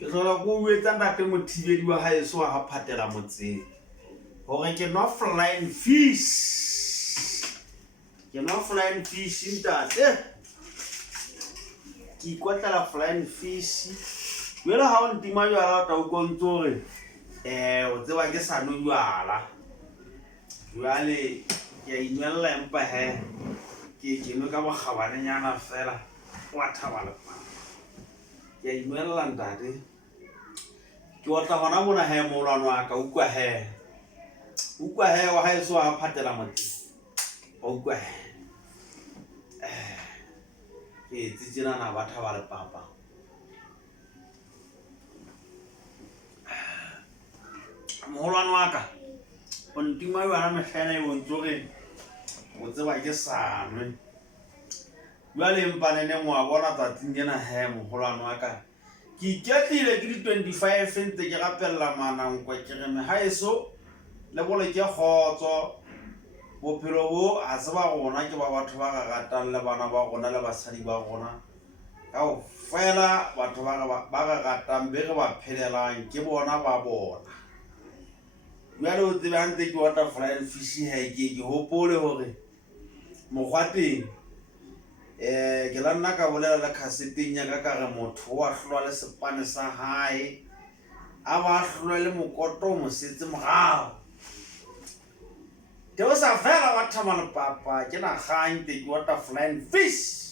ke tlola go etsa ntate mothibedi wa haeso wa ha phatela motseng hore ke no flying fish ntate ke ikotlela flying fish jwale ha o ntima jwala ta o kontse hore o tseba ke sa no jwala jwale ke inwella empa ke no ka bokgabanenyana fela wa thabala ke inwella ntate ke otla hona mona molwana wa ka ukwa wa haeso wa phatela motse ukwa ke tsitsina na ba thabala papa molwana wa ka o ntima yona mehlena e bontso re o tseba ke sanwe jwale empanene ngwa bona tsatsing jena mogolwane wa ka ke iketlile ke di 25 ntse ke rapella manankwa ke re mehaeso le bole ke khotso bophelo bo a se ba gona ke ba batho ba ga ratang le bana ba gona le basadi ba gona ka fela batho ba ga ratang be re ba phelelang ke bona ba bona jwale o tsebe ntse ke wata flying fish ke hopole hore mogwateng ke la nna ka bolela le khaseteng ya ka re motho wa hlwa le sepane sa hae a ba hlwa le mokoto mo setse morao ke o sa fela wa thamana papa ke na gante ke wata flying fish